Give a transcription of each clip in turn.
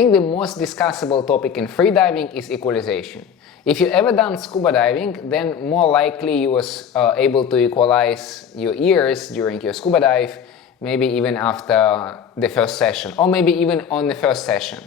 think the most discussable topic in freediving is equalization. If you ever done scuba diving, then more likely you was able to equalize your ears during your scuba dive, maybe even after the first session, or maybe even on the first session.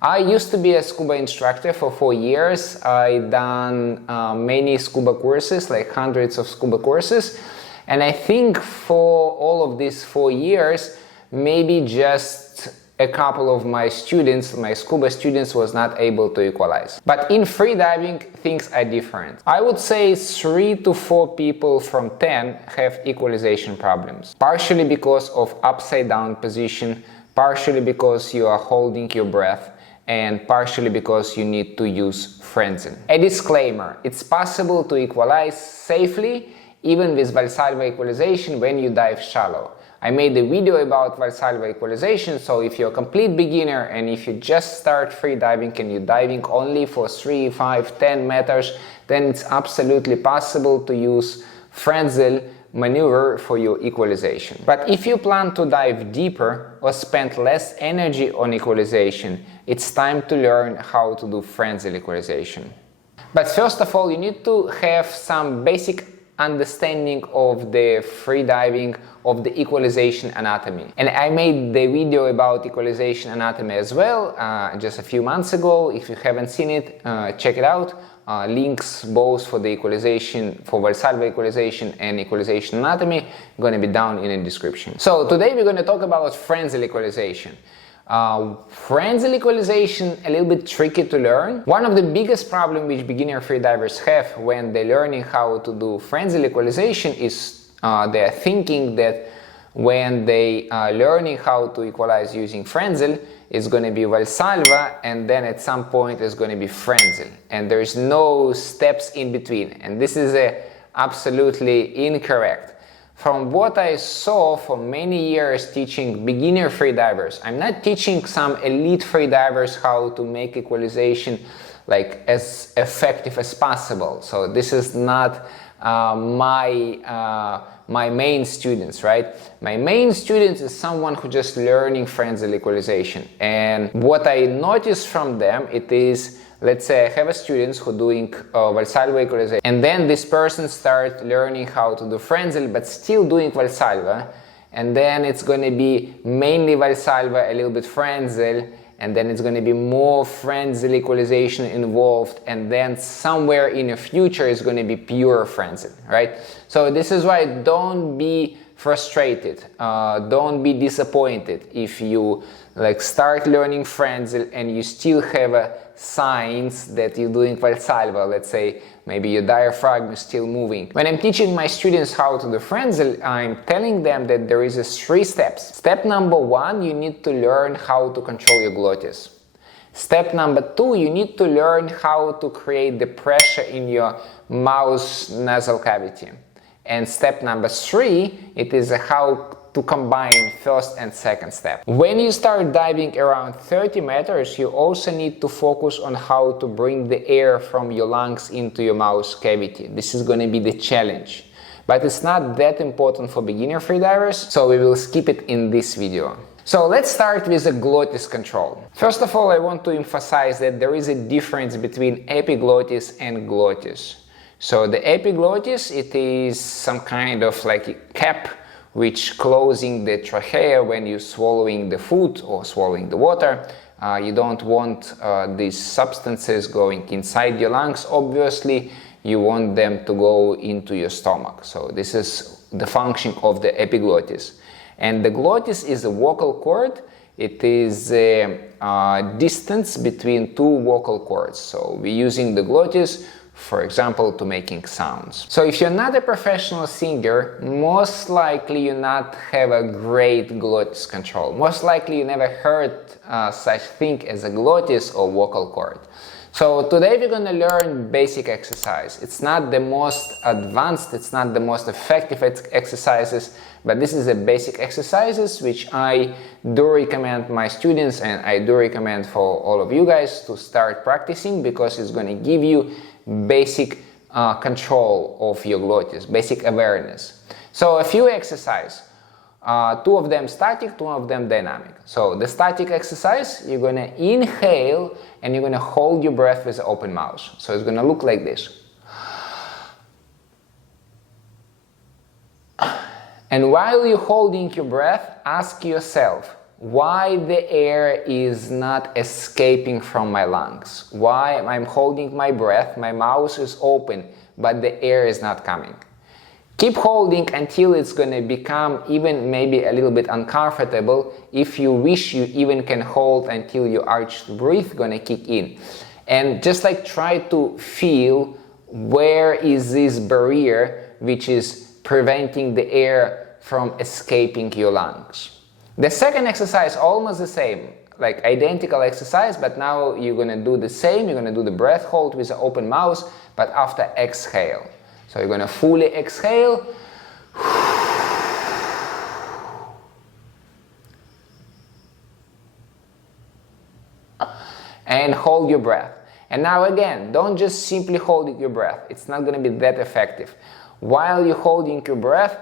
I used to be a scuba instructor for 4 years. I done many scuba courses, like hundreds of scuba courses, and I think for all of these 4 years, maybe just a couple of my students, my scuba students, was not able to equalize. But in freediving, things are different. I would say 3 to 4 people from 10 have equalization problems. Partially because of upside down position, partially because you are holding your breath, and partially because you need to use Frenzel. A disclaimer, it's possible to equalize safely even with Frenzel Equalization when you dive shallow. I made a video about Frenzel Equalization, so if you're a complete beginner and if you just start freediving and you're diving only for 3, 5, 10 meters, then it's absolutely possible to use Frenzel maneuver for your equalization. But if you plan to dive deeper or spend less energy on equalization, it's time to learn how to do Frenzel Equalization. But first of all, you need to have some basic understanding of the freediving, of the equalization anatomy. And I made the video about equalization anatomy as well just a few months ago. If you haven't seen it, check it out. Links both for the equalization, for Frenzel Equalization and equalization anatomy, going to be down in the description. So today we're going to talk about Frenzel Equalization. Frenzel Equalization, a little bit tricky to learn. One of the biggest problems which beginner freedivers have when they're learning how to do Frenzel Equalization is they're thinking that when they are learning how to equalize using Frenzel, it's going to be Valsalva, and then at some point it's going to be Frenzel, and there's no steps in between, and this is absolutely incorrect. From what I saw for many years teaching beginner freedivers, I'm not teaching some elite freedivers how to make equalization like as effective as possible. So this is not my main students, right? My main students is someone who just learning Frenzel Equalization, and what I noticed from them, it is, let's say I have a student who doing Valsalva Equalization, and then this person start learning how to do Frenzel but still doing Valsalva, and then it's going to be mainly Valsalva, a little bit Frenzel, and then it's going to be more Frenzel Equalization involved, and then somewhere in the future is going to be pure Frenzel, right? So this is why don't be frustrated, don't be disappointed if you like start learning Frenzel and you still have signs that you're doing Valsalva. Let's say maybe your diaphragm is still moving. When I'm teaching my students how to do Frenzel, I'm telling them that there is 3 steps. Step number 1, you need to learn how to control your glottis. Step number 2, you need to learn how to create the pressure in your mouth nasal cavity. And step number 3, it is how to combine first and second step. When you start diving around 30 meters, you also need to focus on how to bring the air from your lungs into your mouth cavity. This is going to be the challenge. But it's not that important for beginner freedivers, so we will skip it in this video. So let's start with the glottis control. First of all, I want to emphasize that there is a difference between epiglottis and glottis. So the epiglottis, it is some kind of like a cap which closing the trachea when you're swallowing the food or swallowing the water. You don't want these substances going inside your lungs, obviously. You want them to go into your stomach. So this is the function of the epiglottis. And the glottis is a vocal cord. It is a distance between 2 vocal cords. So we're using the glottis, for example, to making sounds. So if you're not a professional singer, most likely you not have a great glottis control. Most likely you never heard such thing as a glottis or vocal cord. So today we're going to learn basic exercise. It's not the most advanced, it's not the most effective exercises, but this is a basic exercises which I do recommend my students, and I do recommend for all of you guys to start practicing, because it's going to give you basic control of your glottis, basic awareness. So a few exercises. two of them static, two of them dynamic. So the static exercise, you're gonna inhale and you're gonna hold your breath with the open mouth. So it's gonna look like this. And while you're holding your breath, ask yourself why the air is not escaping from my lungs. Why I'm holding my breath, my mouth is open, but the air is not coming. Keep holding until it's going to become even maybe a little bit uncomfortable. If you wish, you even can hold until your arched breath going to kick in. And just like try to feel where is this barrier which is preventing the air from escaping your lungs. The second exercise, almost the same, like identical exercise, but now you're going to do the same. You're going to do the breath hold with the open mouth, but after exhale. So you're going to fully exhale. And hold your breath. And now again, don't just simply hold your breath. It's not going to be that effective. While you're holding your breath,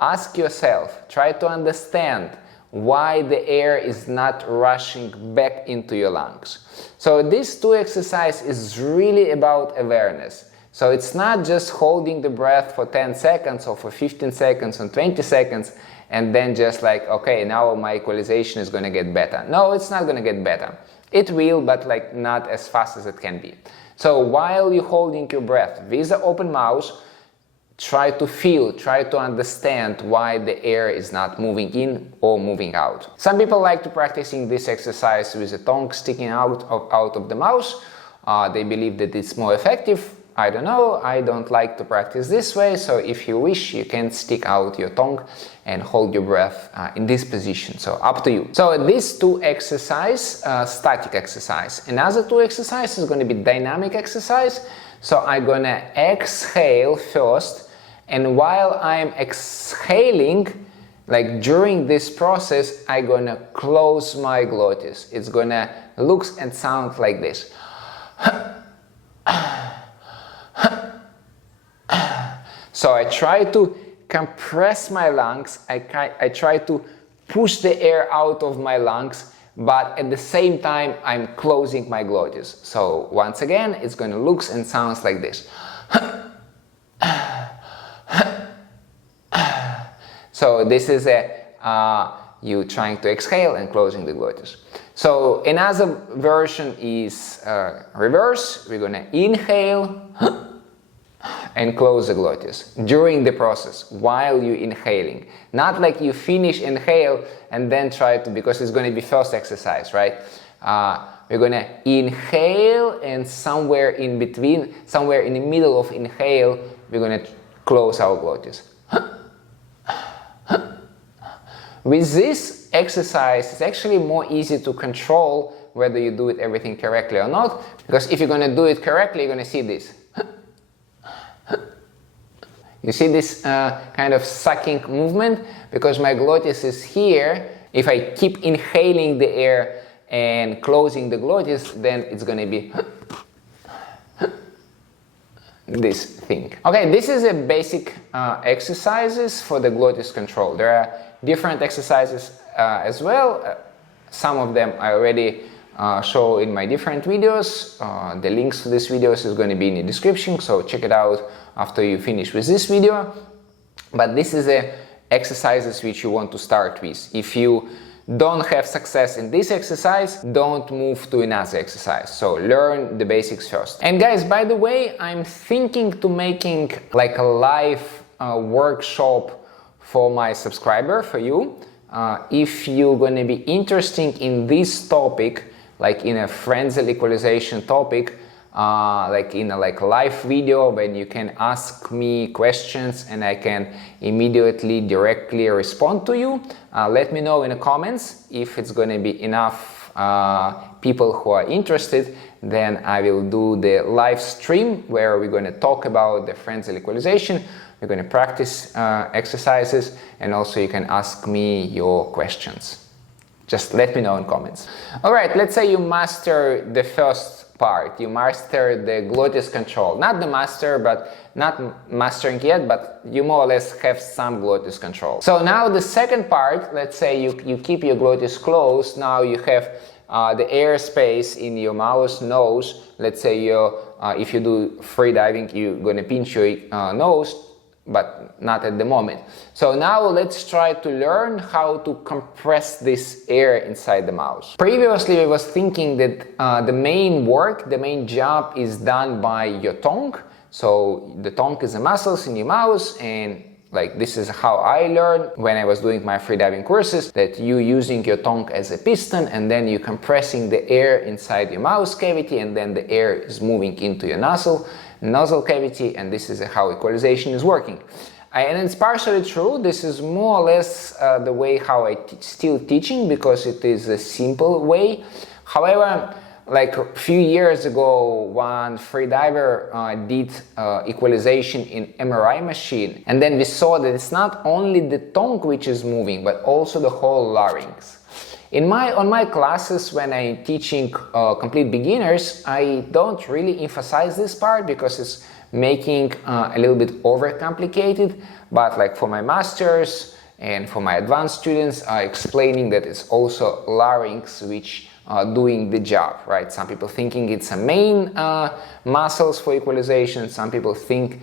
ask yourself, try to understand why the air is not rushing back into your lungs. So these two exercises is really about awareness. So it's not just holding the breath for 10 seconds or for 15 seconds and 20 seconds and then just like, okay, now my equalization is going to get better. No, it's not going to get better. It will, but like not as fast as it can be. So while you're holding your breath with the open mouth, try to feel, try to understand why the air is not moving in or moving out. Some people like to practicing this exercise with the tongue sticking out of the mouth. They believe that it's more effective. I don't know, I don't like to practice this way, so if you wish, you can stick out your tongue and hold your breath in this position, so up to you. So these two exercises, static exercise. Another two exercises is going to be dynamic exercise. So I'm going to exhale first, and while I'm exhaling, like during this process, I'm going to close my glottis. It's going to look and sound like this. So I try to compress my lungs, I try to push the air out of my lungs, but at the same time I'm closing my glottis. So once again, it's going to look and sounds like this. So this is you trying to exhale and closing the glottis. So another version is reverse. We're going to inhale and close the glottis during the process while you're inhaling. Not like you finish inhale and then try to, because it's going to be first exercise, right? We're going to inhale and somewhere in between, somewhere in the middle of inhale, we're going to close our glottis. With this exercise, it's actually more easy to control whether you do it everything correctly or not, because if you're going to do it correctly, you're going to see this. You see this kind of sucking movement? Because my glottis is here. If I keep inhaling the air and closing the glottis, then it's going to be this thing. Okay, this is a basic exercises for the glottis control. There are different exercises as well. Some of them I already show in my different videos. The links to these videos is going to be in the description, so check it out after you finish with this video. But this is a exercises which you want to start with. If you don't have success in this exercise, don't move to another exercise. So learn the basics first. And guys, by the way, I'm thinking to making like a live workshop for my subscriber, for you. If you're going to be interested in this topic, like in a Frenzel Equalization topic, like in a live video when you can ask me questions and I can immediately directly respond to you. Let me know in the comments if it's going to be enough people who are interested. Then I will do the live stream where we're going to talk about the Frenzel Equalization. We're going to practice exercises, and also you can ask me your questions. Just let me know in comments. Alright, let's say you master the first part. You master the glottis control. Not the master, but not mastering yet, but you more or less have some glottis control. So now the second part, let's say you keep your glottis closed. Now you have the air space in your mouth, nose. Let's say if you do free diving, you're gonna pinch your nose, but not at the moment. So now let's try to learn how to compress this air inside the mouth. Previously I was thinking that the main job is done by your tongue. So the tongue is the muscles in your mouth, and like this is how I learned when I was doing my freediving courses, that you using your tongue as a piston and then you compressing the air inside your mouth cavity, and then the air is moving into your nozzle cavity, and this is how equalization is working. And it's partially true. This is more or less the way how I still teaching, because it is a simple way. However, like a few years ago, one freediver did equalization in MRI machine, and then we saw that it's not only the tongue which is moving, but also the whole larynx. On my classes, when I'm teaching complete beginners, I don't really emphasize this part because it's making a little bit overcomplicated. But like for my masters and for my advanced students, explaining that it's also larynx which doing the job, right? Some people thinking it's a main muscles for equalization. Some people think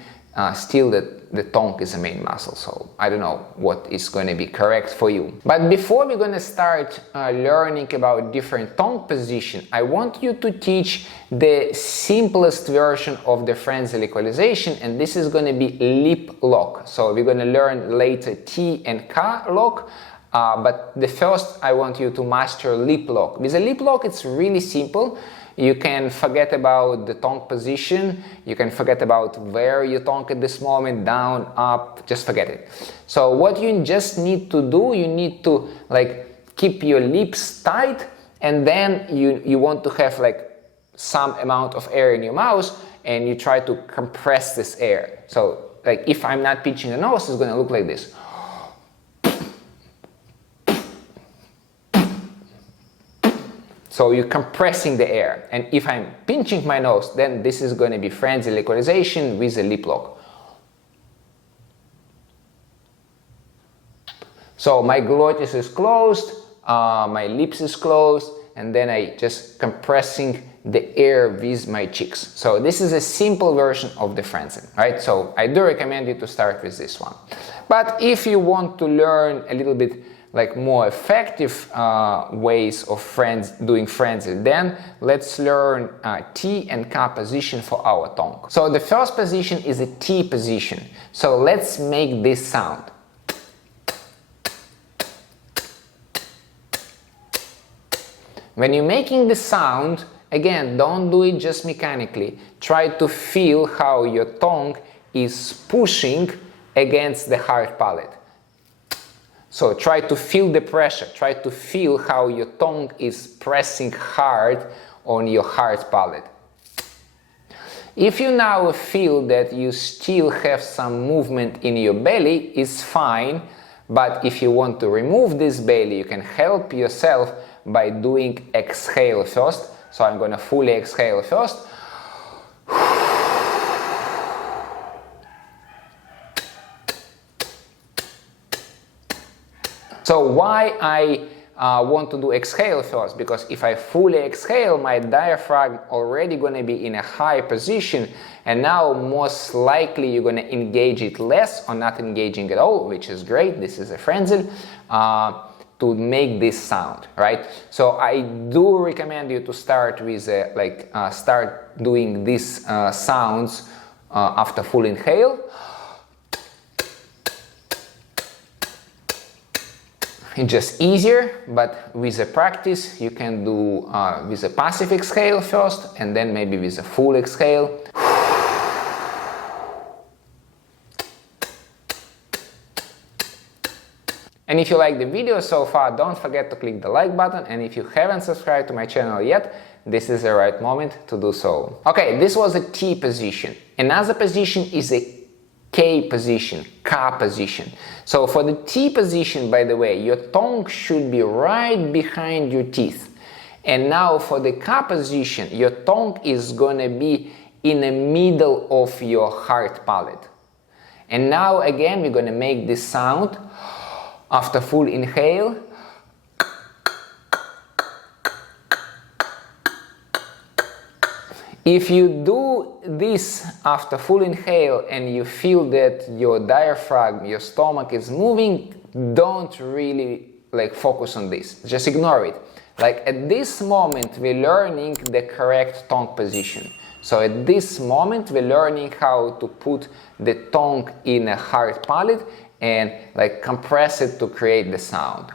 still that the tongue is the main muscle. So I don't know what is going to be correct for you. But before we're going to start learning about different tongue position, I want you to teach the simplest version of the Frenzel equalization, and this is going to be lip lock. So we're going to learn later T and K lock. But the first I want you to master lip lock. With a lip lock it's really simple. You can forget about the tongue position, you can forget about where your tongue at this moment, down, up, just forget it. So what you just need to do, you need to like keep your lips tight, and then you want to have like some amount of air in your mouth, and you try to compress this air. So like if I'm not pinching the nose, it's going to look like this. So you're compressing the air, and if I'm pinching my nose, then this is going to be Frenzel equalization with a lip lock. So my glottis is closed, my lips is closed, and then I just compressing the air with my cheeks. So this is a simple version of the Frenzel, right? So I do recommend you to start with this one. But if you want to learn a little bit like more effective ways of doing Frenzel, then let's learn T and K position for our tongue. So the first position is a T position. So let's make this sound. When you're making the sound, again, don't do it just mechanically. Try to feel how your tongue is pushing against the hard palate. So try to feel the pressure, try to feel how your tongue is pressing hard on your hard palate. If you now feel that you still have some movement in your belly, it's fine, but if you want to remove this belly, you can help yourself by doing exhale first. So I'm going to fully exhale first. So why I want to do exhale first? Because if I fully exhale, my diaphragm already going to be in a high position, and now most likely you're going to engage it less or not engaging at all, which is great. This is a Frenzel to make this sound, right? So I do recommend you to start with start doing these sounds after full inhale. It's just easier, but with the practice you can do with a passive exhale first, and then maybe with a full exhale. And if you like the video so far, don't forget to click the like button, and if you haven't subscribed to my channel yet, this is the right moment to do so. Okay, this was a T position. Another position is a K position, K position. So for the T position, by the way, your tongue should be right behind your teeth. And now for the K position, your tongue is gonna be in the middle of your hard palate. And now again, we're gonna make this sound after full inhale. If you do this after full inhale and you feel that your diaphragm, your stomach is moving, don't really focus on this. Just ignore it. At this moment, we're learning the correct tongue position. So at this moment, we're learning how to put the tongue in a hard palate and compress it to create the sound.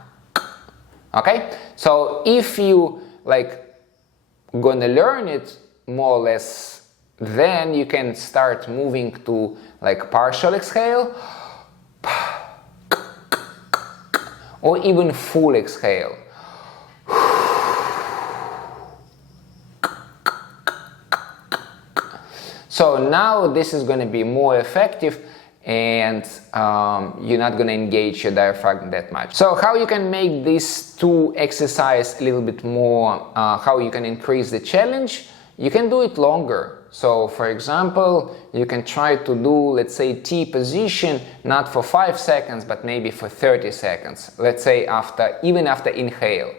Okay? So if you gonna learn it more or less, then you can start moving to partial exhale or even full exhale. So now this is going to be more effective and you're not going to engage your diaphragm that much. So how you can make these two exercises a little bit more, how you can increase the challenge? You can do it longer. So for example, you can try to do, let's say, T position, not for 5 seconds, but maybe for 30 seconds. Let's say even after inhale.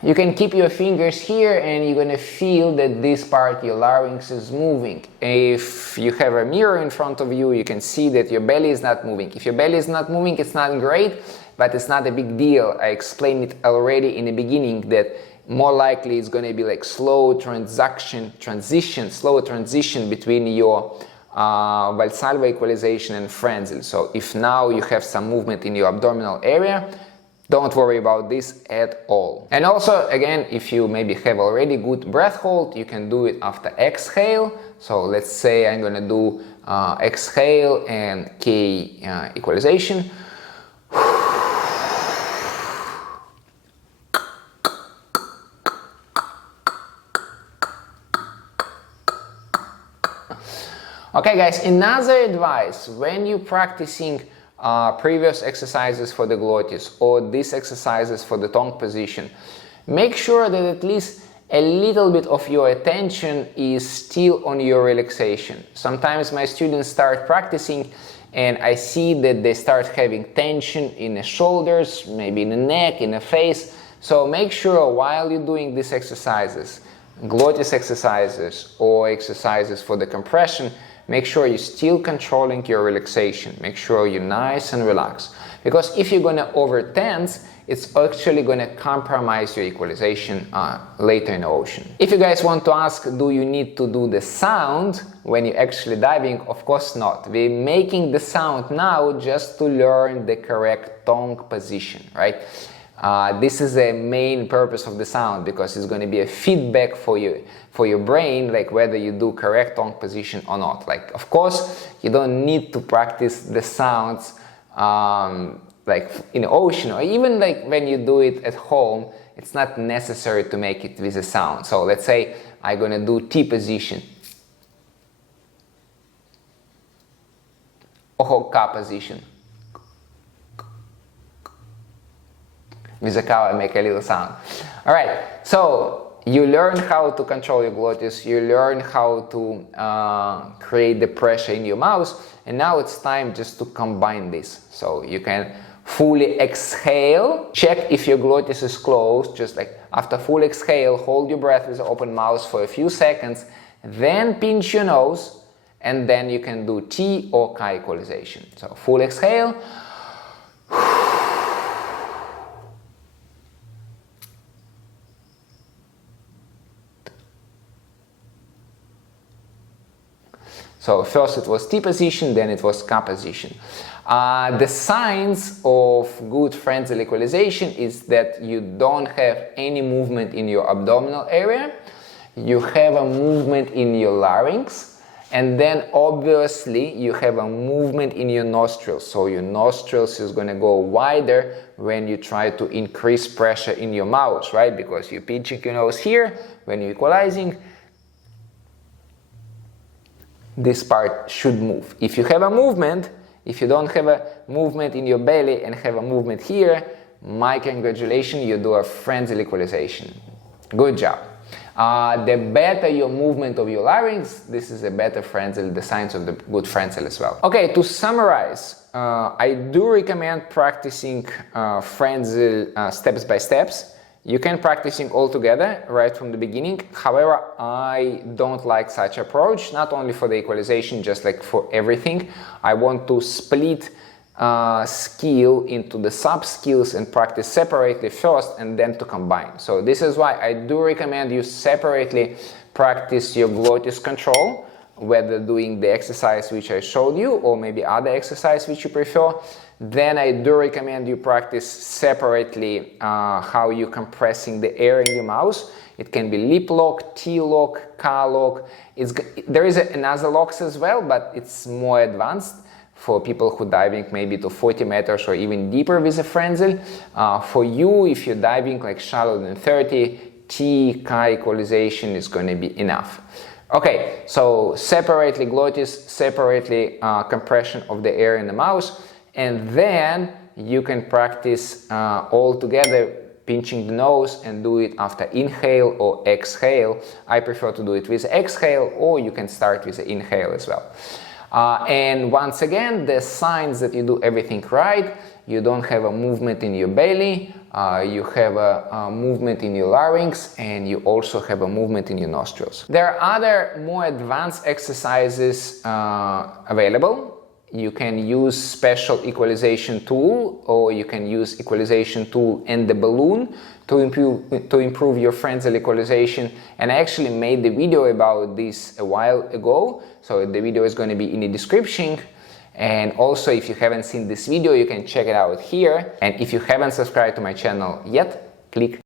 You can keep your fingers here and you're gonna feel that this part, your larynx, is moving. If you have a mirror in front of you, you can see that your belly is not moving. If your belly is not moving, it's not great, but it's not a big deal. I explained it already in the beginning that more likely it's gonna be slow transition between your Valsalva equalization and Frenzel. So if now you have some movement in your abdominal area, don't worry about this at all. And also, again, if you maybe have already good breath hold, you can do it after exhale. So let's say I'm gonna do exhale and K equalization. Okay guys, another advice, when you're practicing previous exercises for the glottis or these exercises for the tongue position, make sure that at least a little bit of your attention is still on your relaxation. Sometimes my students start practicing and I see that they start having tension in the shoulders, maybe in the neck, in the face. So make sure while you're doing these exercises, glottis exercises or exercises for the compression, make sure you're still controlling your relaxation. Make sure you're nice and relaxed. Because if you're gonna over-tense, it's actually gonna compromise your equalization later in the ocean. If you guys want to ask, do you need to do the sound when you're actually diving? Of course not. We're making the sound now just to learn the correct tongue position, right? This is the main purpose of the sound, because it's going to be a feedback for your brain, whether you do correct tongue position or not. Of course, you don't need to practice the sounds in the ocean, or even when you do it at home. It's not necessary to make it with a sound. So let's say I'm going to do T position or K position. With the cow, I make a little sound. All right, so you learn how to control your glottis, you learn how to create the pressure in your mouth, and now it's time just to combine this. So you can fully exhale, check if your glottis is closed, just after full exhale, hold your breath with an open mouth for a few seconds, then pinch your nose, and then you can do T or K equalization. So full exhale. So first it was T position, then it was K position. The signs of good Frenzel equalization is that you don't have any movement in your abdominal area, you have a movement in your larynx, and then obviously you have a movement in your nostrils. So your nostrils is going to go wider when you try to increase pressure in your mouth, right? Because you're pinching your nose here when you're equalizing. This part should move. If you have a movement If you don't have a movement in your belly and have a movement here, my congratulations, you do a Frenzel Equalization. Good job. The better your movement of your larynx, this is a better Frenzel, the signs of the good Frenzel as well. Okay, to summarize, I do recommend practicing Frenzel steps by steps. You can practicing all together right from the beginning. However, I don't like such approach, not only for the equalization, just like for everything. I want to split skill into the sub skills and practice separately first and then to combine. So this is why I do recommend you separately practice your glottis control, whether doing the exercise which I showed you or maybe other exercise which you prefer. Then I do recommend you practice separately how you compressing the air in your mouth. It can be lip lock, T-lock, car lock. There is another locks as well, but it's more advanced for people who diving maybe to 40 meters or even deeper with a Frenzel. For you, if you're diving like shallower than 30, T, car equalization is going to be enough. Okay, so separately glottis, separately compression of the air in the mouth, and then you can practice all together pinching the nose and do it after inhale or exhale. I prefer to do it with exhale, or you can start with the inhale as well. And once again, the signs that you do everything right: you don't have a movement in your belly, you have a movement in your larynx, and you also have a movement in your nostrils. There are other more advanced exercises available. You can use special equalization tool, or you can use equalization tool and the balloon to improve your Frenzel equalization. And I actually made the video about this a while ago, so the video is going to be in the description. And also, if you haven't seen this video, you can check it out here. And if you haven't subscribed to my channel yet, click